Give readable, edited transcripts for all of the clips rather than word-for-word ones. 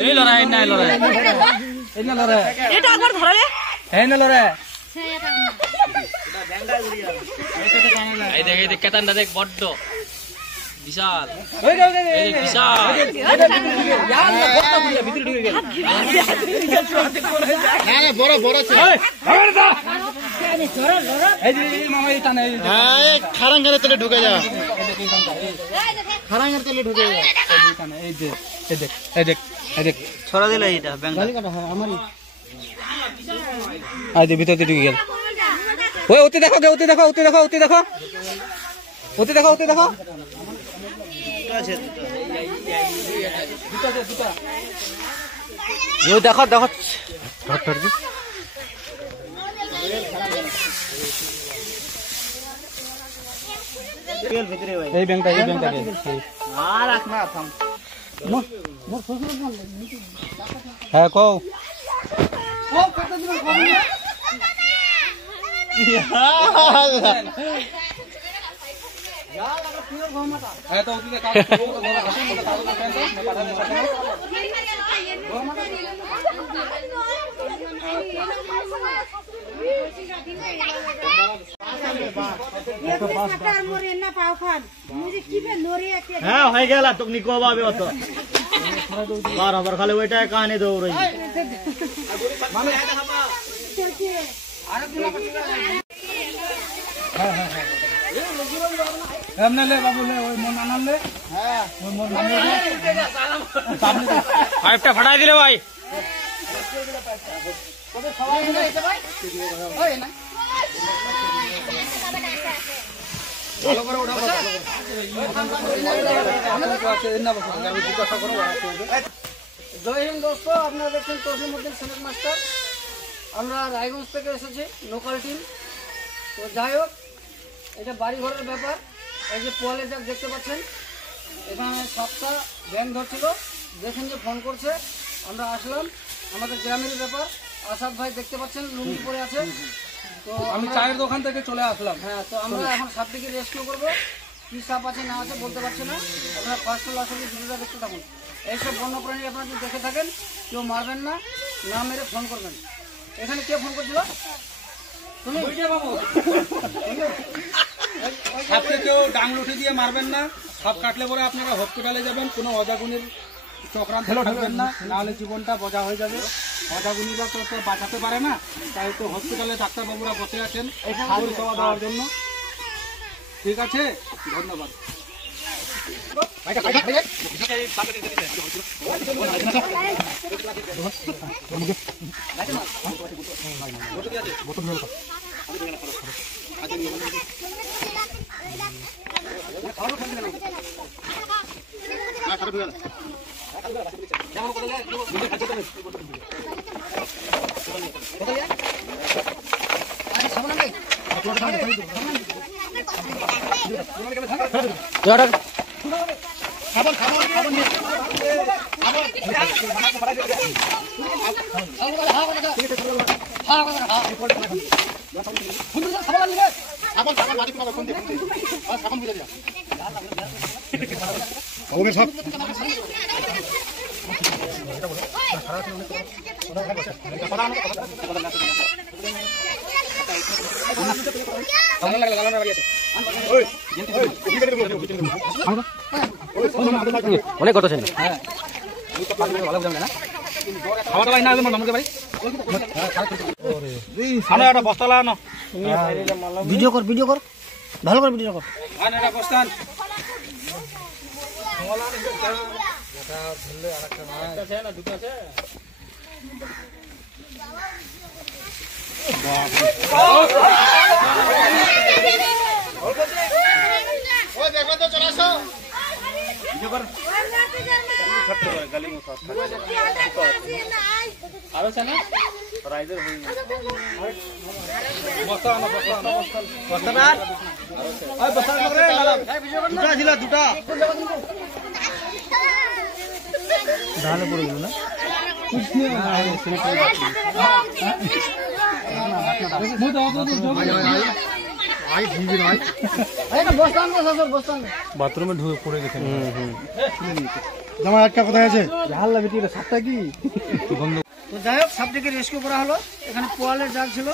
এই লড়াই নাই লড়াই এই না লড়াই এটা একবার ধরে এই না লড়াই এই দেখ কেতানটা দেখ বড় বিশাল এই বিশাল ভিতরে ঢুকে গেল না বড় বড় ছিল এই যে মামা এই টানে এই খারাঙ্গারে তলে ঢুকে যা খারাঙ্গারে তলে ঢুকে যা এই টানে এই যে এই দেখ ছড়া দিলে এটা ব্যাংকা হ্যাঁ আমারই আই দে ভিতরে ঢুকে গেল ওই ওতে দেখো আছে দুটো ও দেখো ধর এই ব্যাংকটা আর রাখ না থাম হ্যাঁ কও কত দিন तो হ্যাঁ হয়ে গেল তুমি কবে অত বারবার খালি ওইটাই কানে দৌড়াই ले बाबू ले ওই মন আনন্দ ले হ্যাঁ ওই মন আনন্দ পাইপটা ফাটাই দিলে ভাই কবে সবাই মিলে এসে ভাই ওই না ভালো করে ওঠা জয় হিন্দ দোস্ত আপনারা দেখছেন তসলিমউদ্দিন সনেট মাস্টার আমরা রায়গঞ্জ থেকে এসেছি লোকাল টিম তো যাই হোক এটা বাড়ি ঘরের ব্যাপার এই যে পোয়ালে যা দেখতে পাচ্ছেন এখানে 7টা ব্যাংক ধরছিল দেখেন যে ফোন করছে আমরা আসলাম আমাদের গ্রামের ব্যাপার আসাদ ভাই দেখতে পাচ্ছেন লুঙ্গি পরে আছে তো আমি চায়ের দোকান থেকে চলে আসলাম হ্যাঁ তো আমরা এখন সাপটিকে রেস্কিউ করবো কি সাপ আছে না আছে বলতে পারছি না আপনারা ফার্স্ট আসলে ভিডিওটা দেখতে থাকুন এইসব বন্যপ্রাণী আপনারা যদি দেখে থাকেন কেউ মারবেন না না মেরে ফোন করবেন এখানে কে ফোন করছিল তুমি বাবু সাপকে কেউ ডাংলুটি দিয়ে মারবেন না সাপ কাটলে পরে আপনারা হসপিটালে যাবেন কোনো অজাগুনির চক্রান্ত থাকবেন না নাহলে জীবনটা বজা হয়ে যাবে অজাগুনিরা তো বাঁচাতে পারে না তাই তো হসপিটালে ডাক্তারবাবুরা বসে আছেন পরিষেবা দেওয়ার জন্য ঠিক আছে ধন্যবাদ অনেক কত ছিল হ্যাঁ ভালো বুঝলাম না খাওয়া দাওয়া না আমাদের ভাই আনো একটা বস্তা লানো ভিডিও কর ভালো করে ভিডিও কর আন এটা বস্তা আন মোলা নে এটা ধরলে আরেকটা না একটা আছে না দুটো আছে ও দেখো তো চলে আসো ভিডিও কর गली में राइडर দুটা ঢালে পড়ে গেল না বস্তা আনবে শ্বশুর, বস্তা আনবে। বাথরুমে ঢুকে পড়ে গেছে। জামাই আটকা কোথায় আছে? হাল্লা বেটি সাতটা কি তো যাই হোক সাপটিকে রেস্কিউ করা হলো। এখানে পোয়ালের জাল ছিল,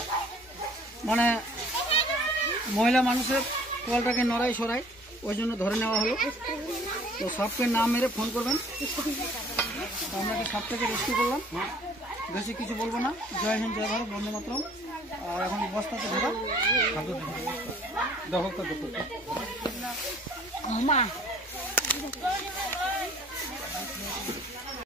মানে মহিলা মানুষের পোয়ালটাকে নড়াই সরাই, ওই জন্য ধরে নেওয়া হলো। তো সাপকে না মেরে ফোন করবেন। তো আমরা সাপটাকে রেস্কিউ করলাম, বেশি কিছু বলবো না। জয় হিন্দ, জয় ভারত, বন্দে মাতরম। আর এখন বস্তাতে ঢোকা মা